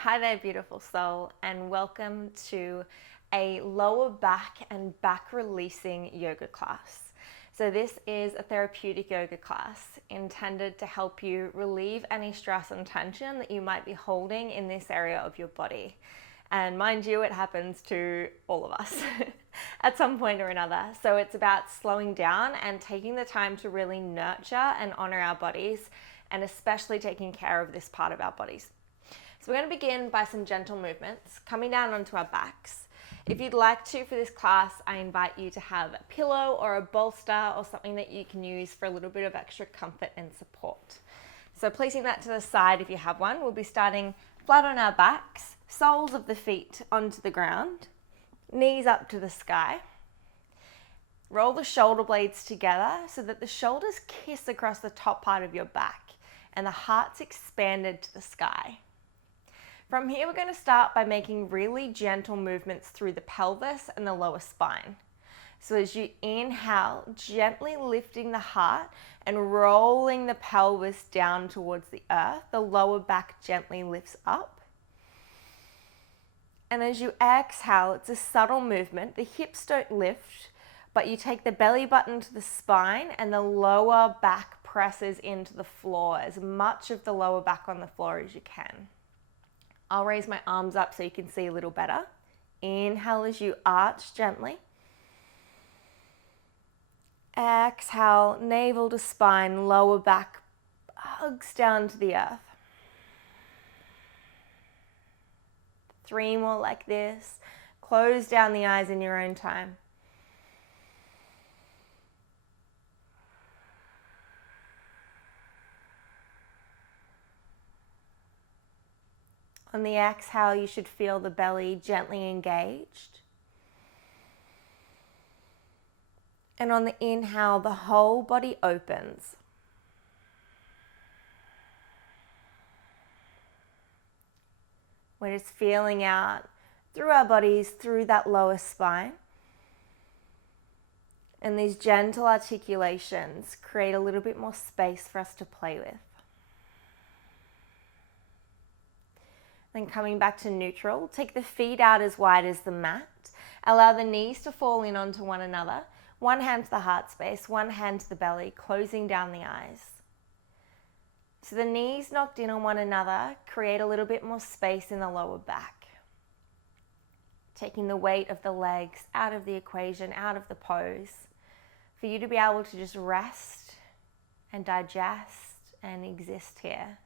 Hi there, beautiful soul, and welcome to a lower back and back releasing yoga class. So this is a therapeutic yoga class intended to help you relieve any stress and tension that you might be holding in this area of your body. And mind you, it happens to all of us at some point or another. So it's about slowing down and taking the time to really nurture and honor our bodies, and especially taking care of this part of our bodies. So we're going to begin by some gentle movements, coming down onto our backs. If you'd like to for this class, I invite you to have a pillow or a bolster or something that you can use for a little bit of extra comfort and support. So placing that to the side if you have one, we'll be starting flat on our backs, soles of the feet onto the ground, knees up to the sky. Roll the shoulder blades together so that the shoulders kiss across the top part of your back and the heart's expanded to the sky. From here, we're going to start by making really gentle movements through the pelvis and the lower spine. So as you inhale, gently lifting the heart and rolling the pelvis down towards the earth, the lower back gently lifts up. And as you exhale, it's a subtle movement. The hips don't lift, but you take the belly button to the spine and the lower back presses into the floor, as much of the lower back on the floor as you can. I'll raise my arms up so you can see a little better. Inhale as you arch gently. Exhale, navel to spine, lower back hugs down to the earth. 3 more like this. Close down the eyes in your own time. On the exhale, you should feel the belly gently engaged. And on the inhale, the whole body opens. We're just feeling out through our bodies, through that lower spine. And these gentle articulations create a little bit more space for us to play with. Then coming back to neutral, take the feet out as wide as the mat. Allow the knees to fall in onto one another. One hand to the heart space, one hand to the belly, closing down the eyes. So the knees knocked in on one another create a little bit more space in the lower back. Taking the weight of the legs out of the equation, out of the pose, for you to be able to just rest and digest and exist here.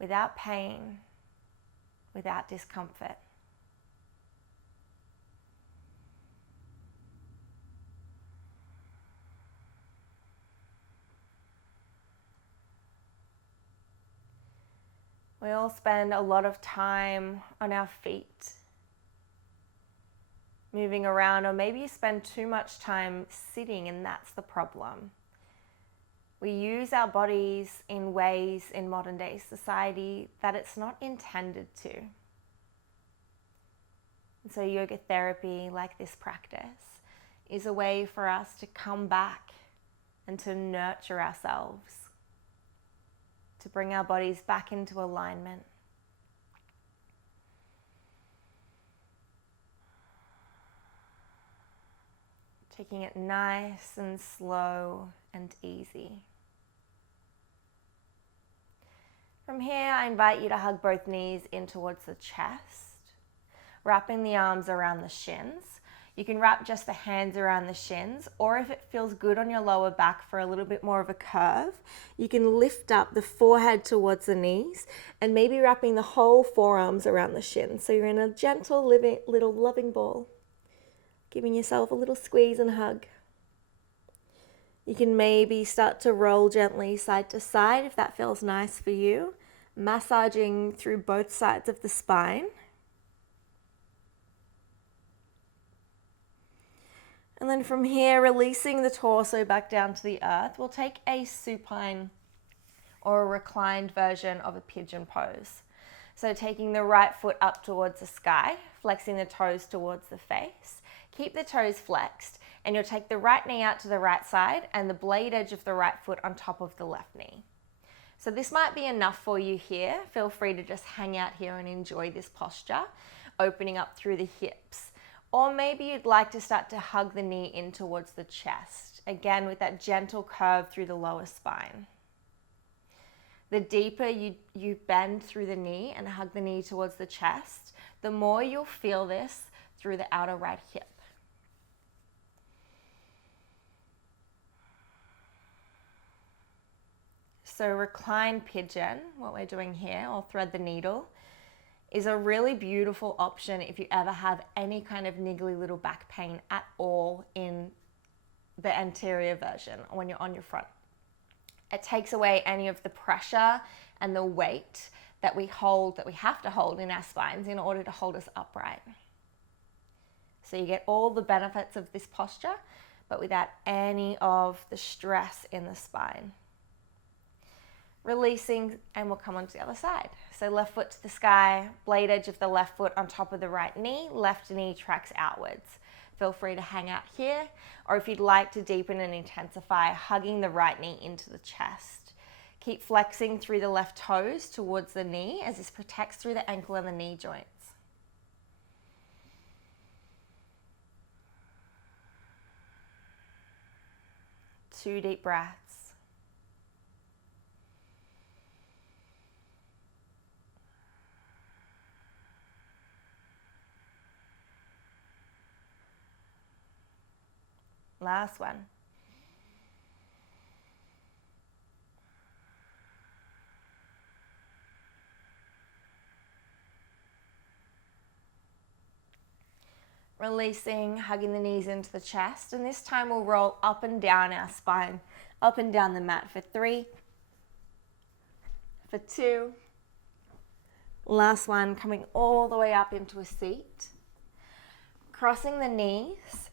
Without pain, without discomfort. We all spend a lot of time on our feet, moving around, or maybe you spend too much time sitting and that's the problem. We use our bodies in ways in modern day society that it's not intended to. And so yoga therapy, like this practice, is a way for us to come back and to nurture ourselves, to bring our bodies back into alignment. Taking it nice and slow and easy. From here, I invite you to hug both knees in towards the chest, wrapping the arms around the shins. You can wrap just the hands around the shins, or if it feels good on your lower back for a little bit more of a curve, you can lift up the forehead towards the knees and maybe wrapping the whole forearms around the shins. So you're in a gentle little loving ball, giving yourself a little squeeze and hug. You can maybe start to roll gently side to side if that feels nice for you, massaging through both sides of the spine. And then from here, releasing the torso back down to the earth, we'll take a supine or a reclined version of a pigeon pose. So taking the right foot up towards the sky, flexing the toes towards the face. Keep the toes flexed, and you'll take the right knee out to the right side and the blade edge of the right foot on top of the left knee. So this might be enough for you here. Feel free to just hang out here and enjoy this posture, opening up through the hips. Or maybe you'd like to start to hug the knee in towards the chest, again with that gentle curve through the lower spine. The deeper you bend through the knee and hug the knee towards the chest, the more you'll feel this through the outer right hip. So recline pigeon, what we're doing here, or thread the needle, is a really beautiful option if you ever have any kind of niggly little back pain at all in the anterior version or when you're on your front. It takes away any of the pressure and the weight that we have to hold in our spines in order to hold us upright. So you get all the benefits of this posture, but without any of the stress in the spine. Releasing, and we'll come onto the other side. So left foot to the sky, blade edge of the left foot on top of the right knee, left knee tracks outwards. Feel free to hang out here, or if you'd like to deepen and intensify, hugging the right knee into the chest. Keep flexing through the left toes towards the knee as this protects through the ankle and the knee joints. 2 deep breaths. Last one. Releasing, hugging the knees into the chest, and this time we'll roll up and down our spine, up and down the mat for 3, for 2, last one, coming all the way up into a seat, crossing the knees.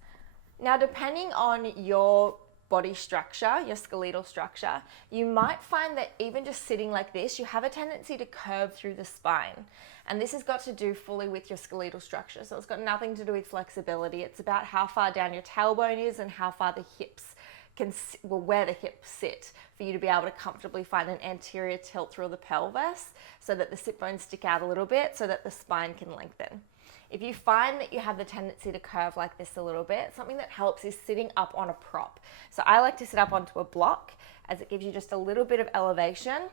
Now, depending on your body structure, your skeletal structure, you might find that even just sitting like this, you have a tendency to curve through the spine. And this has got to do fully with your skeletal structure. So it's got nothing to do with flexibility. It's about how far down your tailbone is and how far the hips where the hips sit for you to be able to comfortably find an anterior tilt through the pelvis so that the sit bones stick out a little bit so that the spine can lengthen. If you find that you have the tendency to curve like this a little bit, something that helps is sitting up on a prop. So I like to sit up onto a block as it gives you just a little bit of elevation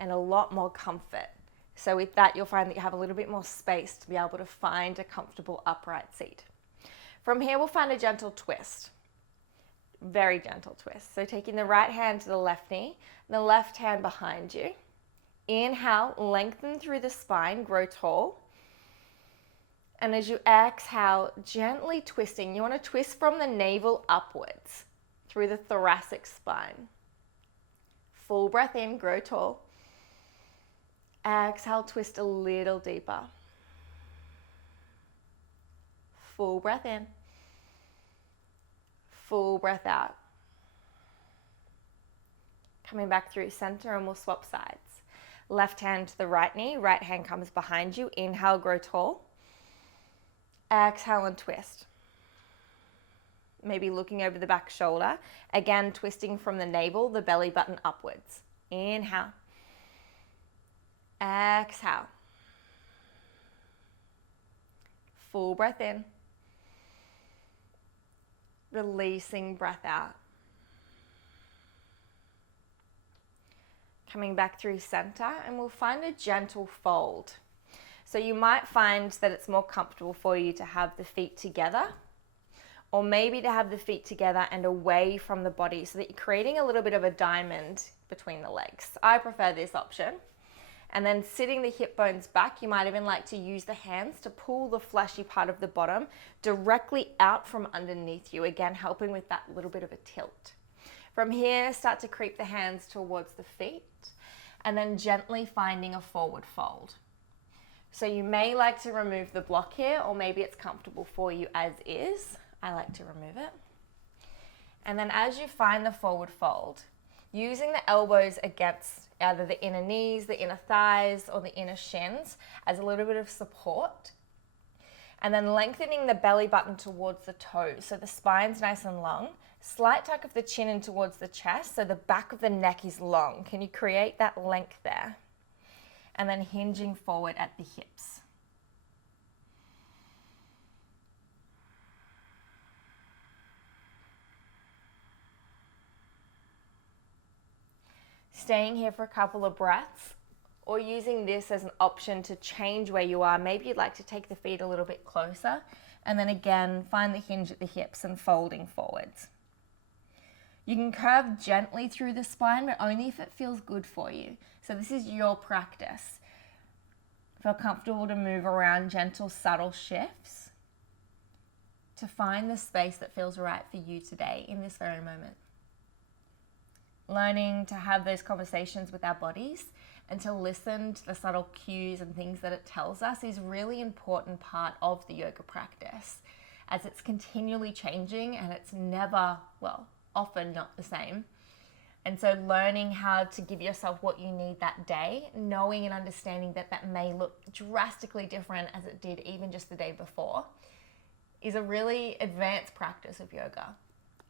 and a lot more comfort. So with that, you'll find that you have a little bit more space to be able to find a comfortable upright seat. From here, we'll find a gentle twist. Very gentle twist. So taking the right hand to the left knee, the left hand behind you. Inhale, lengthen through the spine, grow tall. And as you exhale, gently twisting. You want to twist from the navel upwards through the thoracic spine. Full breath in, grow tall. Exhale, twist a little deeper. Full breath in. Full breath out. Coming back through center, and we'll swap sides. Left hand to the right knee, right hand comes behind you. Inhale, grow tall. Exhale and twist. Maybe looking over the back shoulder. Again, twisting from the navel, the belly button upwards. Inhale. Exhale. Full breath in. Releasing breath out. Coming back through center, and we'll find a gentle fold. So you might find that it's more comfortable for you to have the feet together, or maybe to have the feet together and away from the body so that you're creating a little bit of a diamond between the legs. I prefer this option. And then sitting the hip bones back, you might even like to use the hands to pull the fleshy part of the bottom directly out from underneath you, again helping with that little bit of a tilt. From here, start to creep the hands towards the feet and then gently finding a forward fold. So you may like to remove the block here, or maybe it's comfortable for you as is. I like to remove it. And then as you find the forward fold, using the elbows against either the inner knees, the inner thighs, or the inner shins as a little bit of support. And then lengthening the belly button towards the toes. So the spine's nice and long. Slight tuck of the chin in towards the chest, so the back of the neck is long. Can you create that length there? And then hinging forward at the hips. Staying here for a couple of breaths, or using this as an option to change where you are. Maybe you'd like to take the feet a little bit closer, and then again, find the hinge at the hips and folding forwards. You can curve gently through the spine, but only if it feels good for you. So this is your practice. Feel comfortable to move around, gentle, subtle shifts to find the space that feels right for you today in this very moment. Learning to have those conversations with our bodies and to listen to the subtle cues and things that it tells us is really important part of the yoga practice, as it's continually changing and it's never, well, often not the same. And so learning how to give yourself what you need that day, knowing and understanding that that may look drastically different as it did even just the day before, is a really advanced practice of yoga.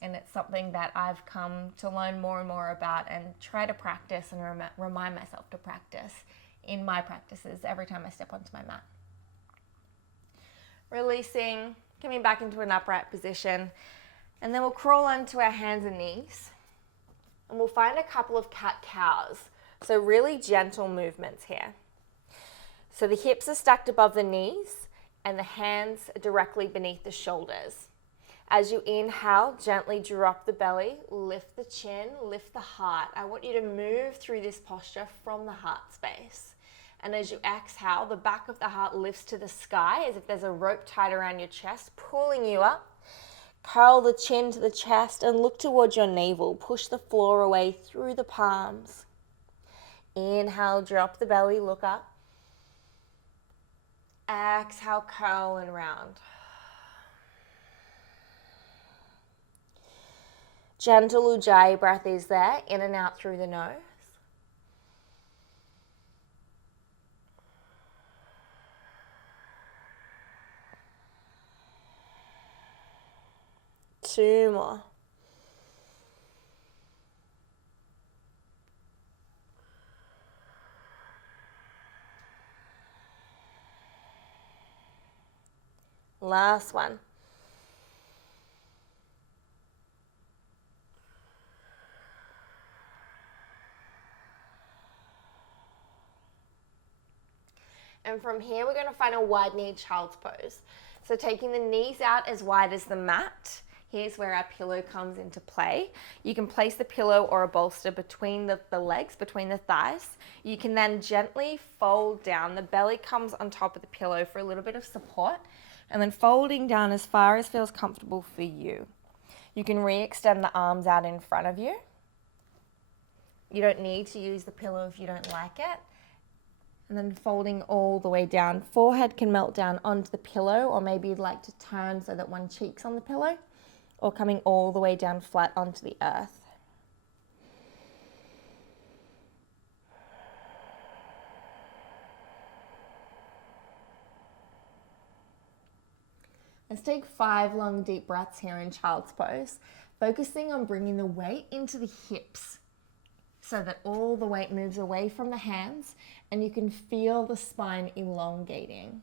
And it's something that I've come to learn more and more about and try to practice and remind myself to practice in my practices every time I step onto my mat. Releasing, coming back into an upright position, and then we'll crawl onto our hands and knees. And we'll find a couple of cat-cows. So really gentle movements here. So the hips are stacked above the knees and the hands are directly beneath the shoulders. As you inhale, gently drop the belly, lift the chin, lift the heart. I want you to move through this posture from the heart space. And as you exhale, the back of the heart lifts to the sky as if there's a rope tied around your chest, pulling you up. Curl the chin to the chest and look towards your navel. Push the floor away through the palms. Inhale, drop the belly, look up. Exhale, curl and round. Gentle Ujjayi breath is there, in and out through the nose. Two more. Last one. And from here, we're going to find a wide knee child's pose. So taking the knees out as wide as the mat. Here's where our pillow comes into play. You can place the pillow or a bolster between the legs, between the thighs. You can then gently fold down. The belly comes on top of the pillow for a little bit of support. And then folding down as far as feels comfortable for you. You can re-extend the arms out in front of you. You don't need to use the pillow if you don't like it. And then folding all the way down. Forehead can melt down onto the pillow, or maybe you'd like to turn so that one cheek's on the pillow, or coming all the way down flat onto the earth. Let's take 5 long deep breaths here in child's pose, focusing on bringing the weight into the hips so that all the weight moves away from the hands and you can feel the spine elongating.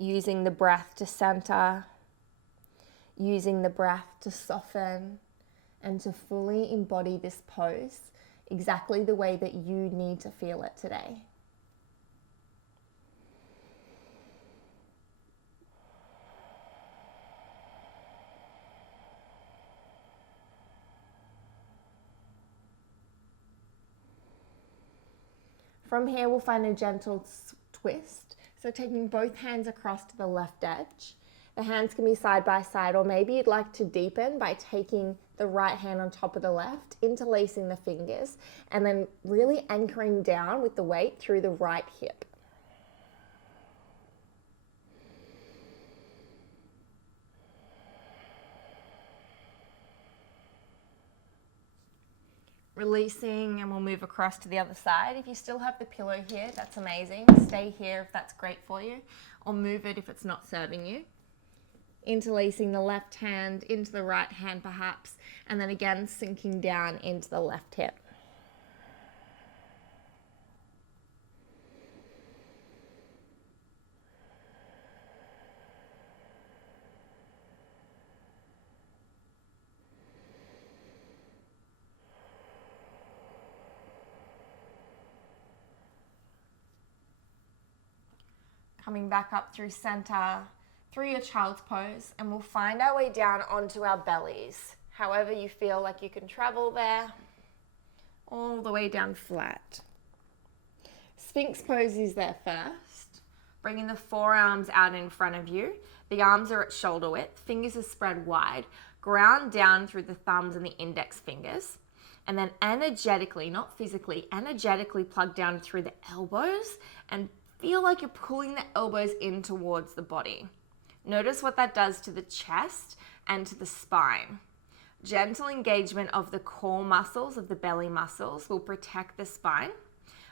Using the breath to center, using the breath to soften and to fully embody this pose exactly the way that you need to feel it today. From here, we'll find a gentle twist. So taking both hands across to the left edge. The hands can be side by side, or maybe you'd like to deepen by taking the right hand on top of the left, interlacing the fingers, and then really anchoring down with the weight through the right hip. Releasing, and we'll move across to the other side. If you still have the pillow here, that's amazing. Stay here if that's great for you, or move it if it's not serving you. Interlacing the left hand into the right hand perhaps, and then again sinking down into the left hip. Coming back up through center, through your child's pose, and we'll find our way down onto our bellies. However you feel like you can travel there, all the way down flat. Sphinx pose is there first. Bringing the forearms out in front of you. The arms are at shoulder width, fingers are spread wide. Ground down through the thumbs and the index fingers. And then energetically, not physically, energetically plug down through the elbows and feel like you're pulling the elbows in towards the body. Notice what that does to the chest and to the spine. Gentle engagement of the core muscles, of the belly muscles, will protect the spine.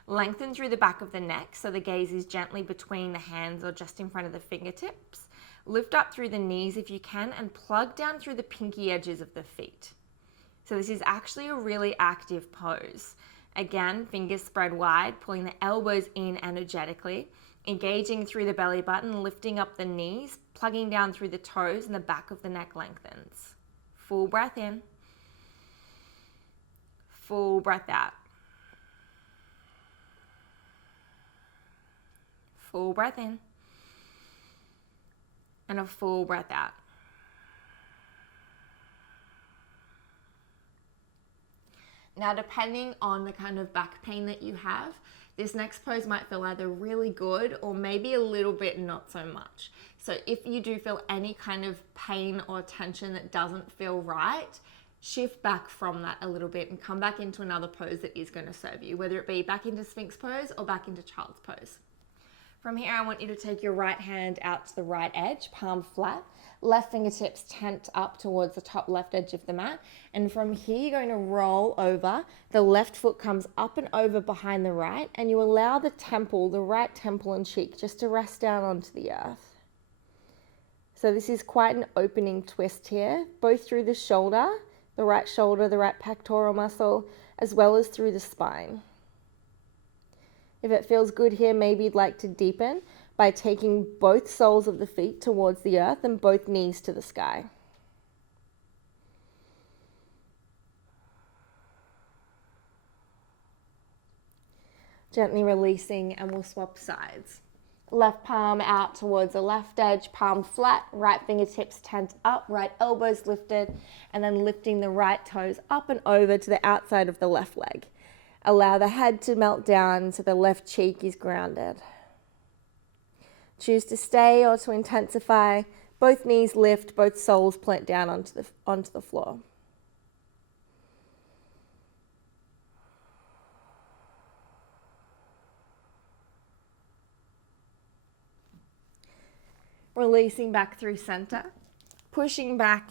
Lengthen through the back of the neck so the gaze is gently between the hands or just in front of the fingertips. Lift up through the knees if you can and plug down through the pinky edges of the feet. So this is actually a really active pose. Again, fingers spread wide, pulling the elbows in energetically, engaging through the belly button, lifting up the knees, plugging down through the toes, and the back of the neck lengthens. Full breath in. Full breath out. Full breath in. And a full breath out. Now, depending on the kind of back pain that you have, this next pose might feel either really good or maybe a little bit not so much. So if you do feel any kind of pain or tension that doesn't feel right, shift back from that a little bit and come back into another pose that is going to serve you, whether it be back into Sphinx pose or back into child's pose. From here, I want you to take your right hand out to the right edge, palm flat, left fingertips tent up towards the top left edge of the mat. And from here, you're going to roll over. The left foot comes up and over behind the right, and you allow the temple, the right temple and cheek, just to rest down onto the earth. So this is quite an opening twist here, both through the shoulder, the right pectoral muscle, as well as through the spine. If it feels good here, maybe you'd like to deepen by taking both soles of the feet towards the earth and both knees to the sky. Gently releasing, and we'll swap sides. Left palm out towards the left edge, palm flat, right fingertips tent up, right elbows lifted, and then lifting the right toes up and over to the outside of the left leg. Allow the head to melt down so the left cheek is grounded. Choose to stay or to intensify. Both knees lift, both soles plant down onto the floor. Releasing back through center, pushing back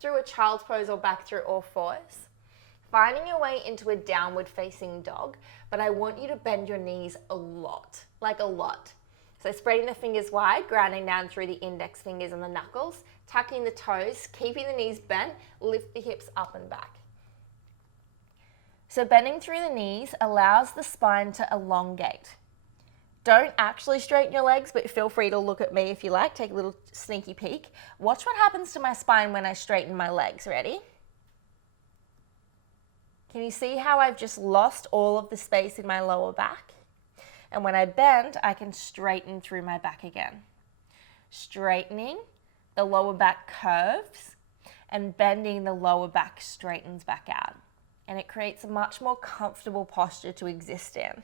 through a child's pose or back through all fours. Finding your way into a downward facing dog, but I want you to bend your knees a lot, like a lot. So spreading the fingers wide, grounding down through the index fingers and the knuckles, tucking the toes, keeping the knees bent, lift the hips up and back. So bending through the knees allows the spine to elongate. Don't actually straighten your legs, but feel free to look at me if you like, take a little sneaky peek. Watch what happens to my spine when I straighten my legs. Ready? Can you see how I've just lost all of the space in my lower back? And when I bend, I can straighten through my back again. Straightening, the lower back curves, and bending, the lower back straightens back out. And it creates a much more comfortable posture to exist in.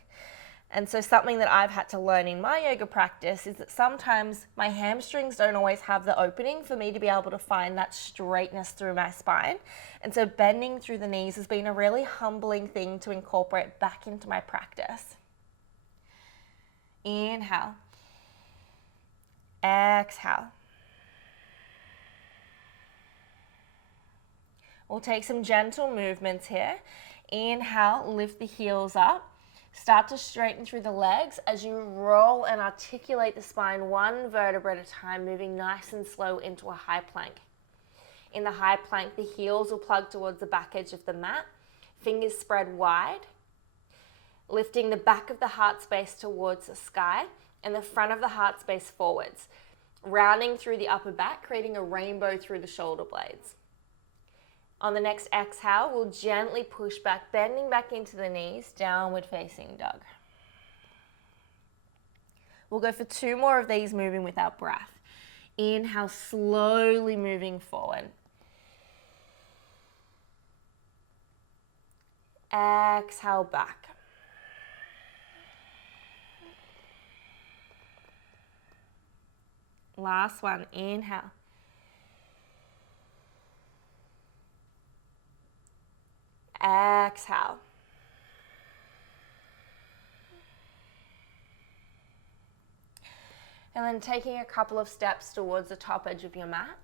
And so something that I've had to learn in my yoga practice is that sometimes my hamstrings don't always have the opening for me to be able to find that straightness through my spine. And so bending through the knees has been a really humbling thing to incorporate back into my practice. Inhale. Exhale. We'll take some gentle movements here. Inhale, lift the heels up. Start to straighten through the legs as you roll and articulate the spine one vertebra at a time, moving nice and slow into a high plank. In the high plank, the heels will plug towards the back edge of the mat, fingers spread wide, lifting the back of the heart space towards the sky and the front of the heart space forwards, rounding through the upper back, creating a rainbow through the shoulder blades. On the next exhale, we'll gently push back, bending back into the knees, downward facing dog. We'll go for 2 more of these, moving with our breath. Inhale, slowly moving forward. Exhale back. Last one, inhale. Exhale. And then taking a couple of steps towards the top edge of your mat.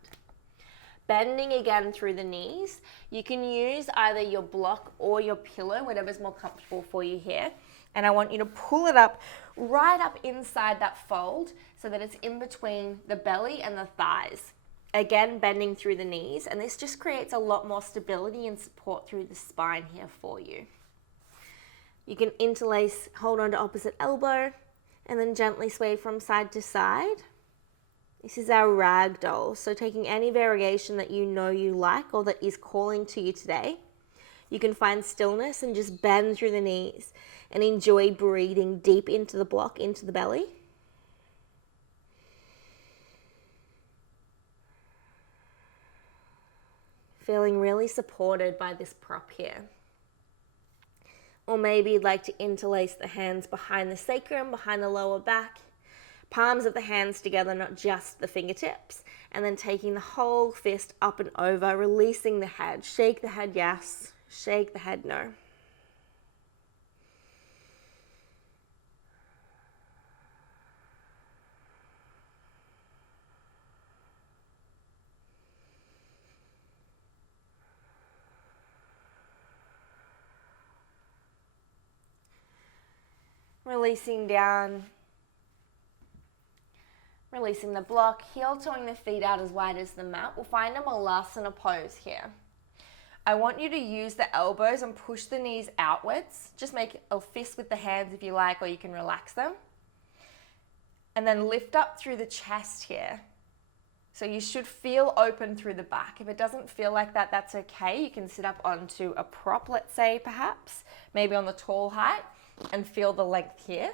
Bending again through the knees. You can use either your block or your pillow, whatever's more comfortable for you here. And I want you to pull it up, right up inside that fold so that it's in between the belly and the thighs. Again, bending through the knees, and this just creates a lot more stability and support through the spine here for you. You can interlace, hold on to opposite elbow, and then gently sway from side to side. This is our ragdoll, so taking any variation that you know you like or that is calling to you today. You can find stillness and just bend through the knees and enjoy breathing deep into the block, into the belly. Feeling really supported by this prop here. Or maybe you'd like to interlace the hands behind the sacrum, behind the lower back, palms of the hands together, not just the fingertips, and then taking the whole fist up and over, releasing the head. Shake the head yes, shake the head no. Releasing down, releasing the block, heel toeing the feet out as wide as the mat. We'll find a malasana pose here. I want you to use the elbows and push the knees outwards. Just make a fist with the hands if you like, or you can relax them. And then lift up through the chest here. So you should feel open through the back. If it doesn't feel like that, that's okay. You can sit up onto a prop, let's say, perhaps, maybe on the tall height, and feel the length here.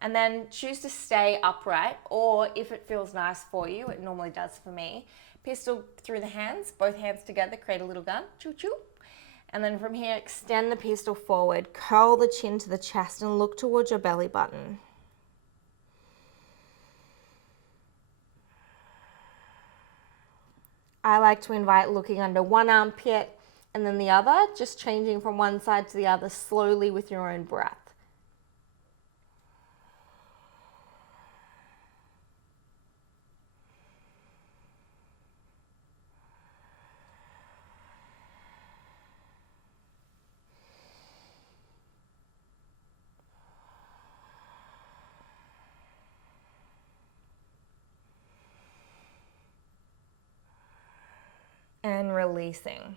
And then choose to stay upright, or if it feels nice for you, it normally does for me, pistol through the hands, both hands together, create a little gun, choo choo. And then from here, extend the pistol forward, curl the chin to the chest and look towards your belly button. I like to invite looking under one armpit and then the other, just changing from one side to the other slowly with your own breath. And releasing.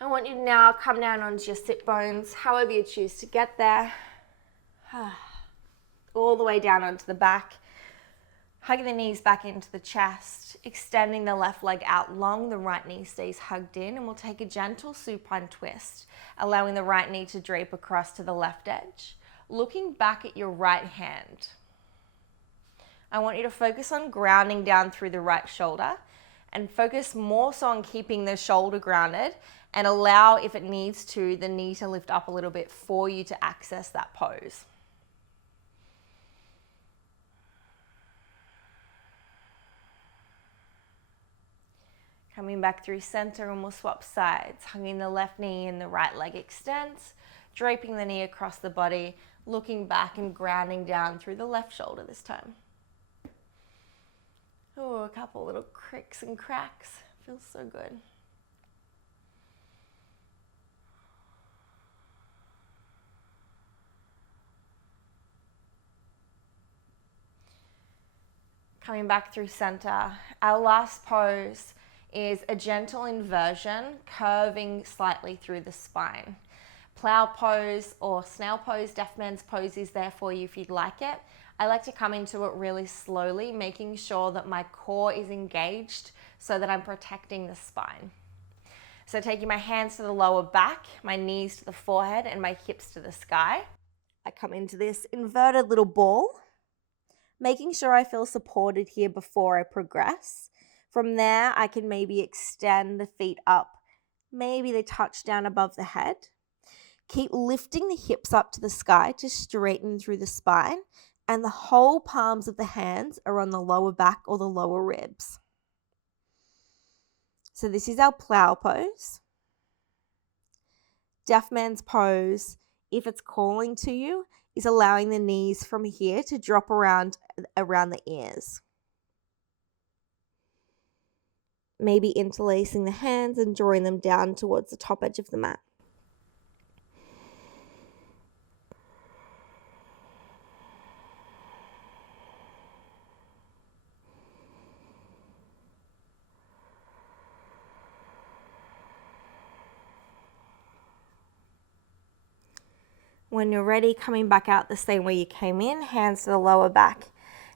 I want you to now come down onto your sit bones, however you choose to get there. All the way down onto the back. Hugging the knees back into the chest, extending the left leg out long, the right knee stays hugged in, and we'll take a gentle supine twist, allowing the right knee to drape across to the left edge. Looking back at your right hand. I want you to focus on grounding down through the right shoulder and focus more so on keeping the shoulder grounded, and allow, if it needs to, the knee to lift up a little bit for you to access that pose. Coming back through center, and we'll swap sides, hugging the left knee and the right leg extends, draping the knee across the body, looking back and grounding down through the left shoulder this time. Oh, a couple little cricks and cracks. Feels so good. Coming back through center. Our last pose is a gentle inversion, curving slightly through the spine. Plow pose or snail pose, deaf man's pose is there for you if you'd like it. I like to come into it really slowly, making sure that my core is engaged so that I'm protecting the spine. So taking my hands to the lower back, my knees to the forehead, and my hips to the sky. I come into this inverted little ball, making sure I feel supported here before I progress. From there, I can maybe extend the feet up. Maybe they touch down above the head. Keep lifting the hips up to the sky to straighten through the spine, and the whole palms of the hands are on the lower back or the lower ribs. So this is our plow pose. Deaf man's pose, if it's calling to you, is allowing the knees from here to drop around the ears. Maybe interlacing the hands and drawing them down towards the top edge of the mat. When you're ready, coming back out the same way you came in, hands to the lower back,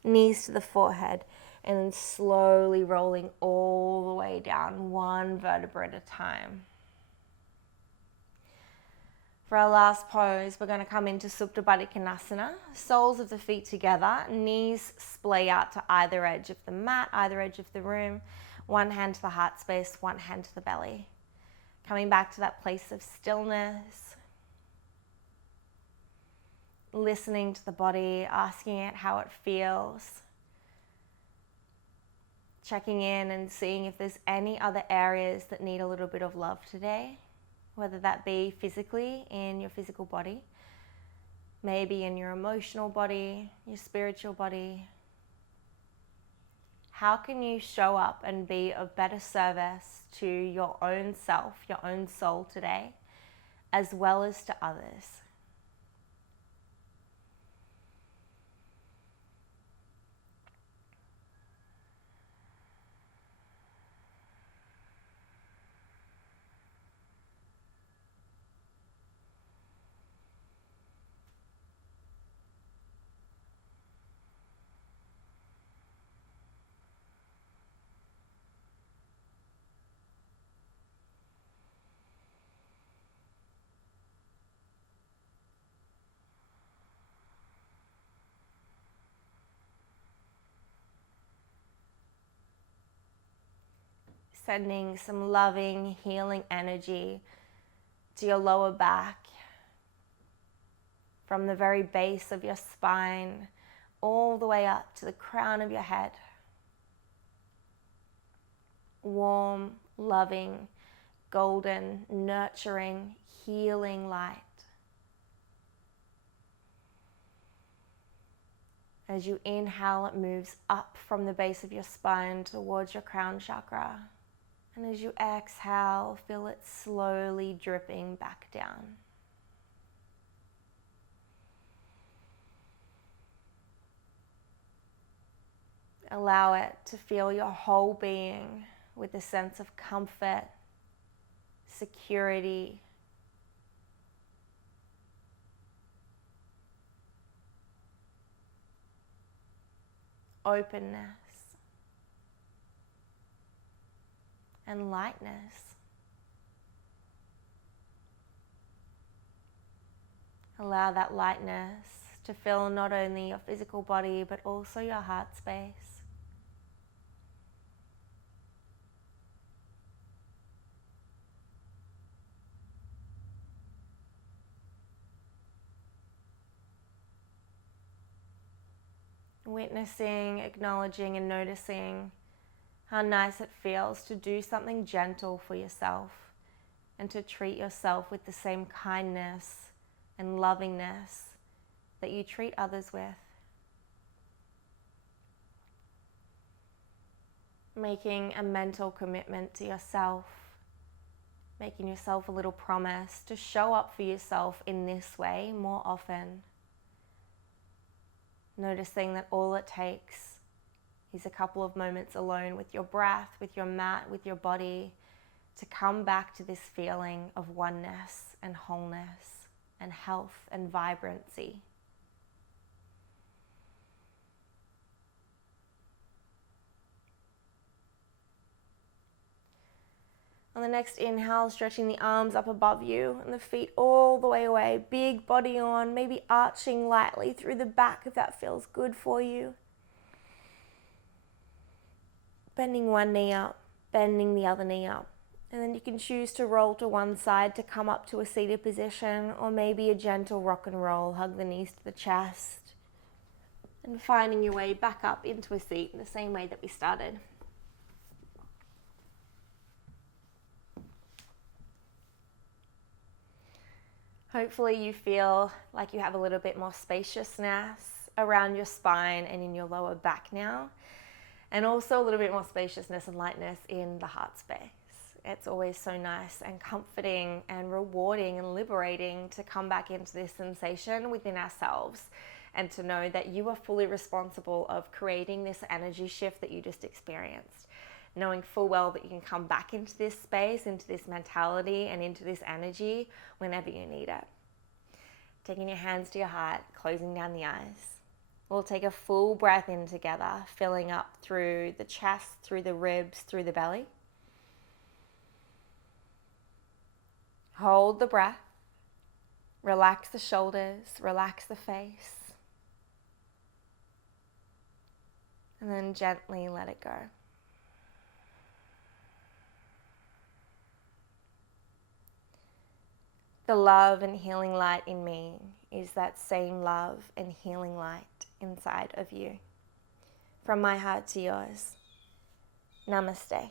knees to the forehead, and then slowly rolling all the way down, one vertebra at a time. For our last pose, we're going to come into Supta Baddha Konasana, soles of the feet together, knees splay out to either edge of the mat, either edge of the room, one hand to the heart space, one hand to the belly. Coming back to that place of stillness, listening to the body, asking it how it feels, checking in and seeing if there's any other areas that need a little bit of love today, whether that be physically in your physical body, maybe in your emotional body, your spiritual body. How can you show up and be of better service to your own self, your own soul today, as well as to others? Sending some loving, healing energy to your lower back, from the very base of your spine, all the way up to the crown of your head. Warm, loving, golden, nurturing, healing light. As you inhale, it moves up from the base of your spine towards your crown chakra. And as you exhale, feel it slowly dripping back down. Allow it to fill your whole being with a sense of comfort, security, openness, and lightness. Allow that lightness to fill not only your physical body, but also your heart space. Witnessing, acknowledging, and noticing how nice it feels to do something gentle for yourself and to treat yourself with the same kindness and lovingness that you treat others with. Making a mental commitment to yourself, making yourself a little promise to show up for yourself in this way more often. Noticing that all it takes Use a couple of moments alone with your breath, with your mat, with your body, to come back to this feeling of oneness and wholeness and health and vibrancy. On the next inhale, stretching the arms up above you and the feet all the way away. Big body on, maybe arching lightly through the back if that feels good for you. Bending one knee up, bending the other knee up. And then you can choose to roll to one side to come up to a seated position, or maybe a gentle rock and roll. Hug the knees to the chest. And finding your way back up into a seat in the same way that we started. Hopefully you feel like you have a little bit more spaciousness around your spine and in your lower back now. And also a little bit more spaciousness and lightness in the heart space. It's always so nice and comforting and rewarding and liberating to come back into this sensation within ourselves and to know that you are fully responsible of creating this energy shift that you just experienced. Knowing full well that you can come back into this space, into this mentality, and into this energy whenever you need it. Taking your hands to your heart, closing down the eyes. We'll take a full breath in together, filling up through the chest, through the ribs, through the belly. Hold the breath. Relax the shoulders, relax the face. And then gently let it go. The love and healing light in me is that same love and healing light inside of you. From my heart to yours. Namaste.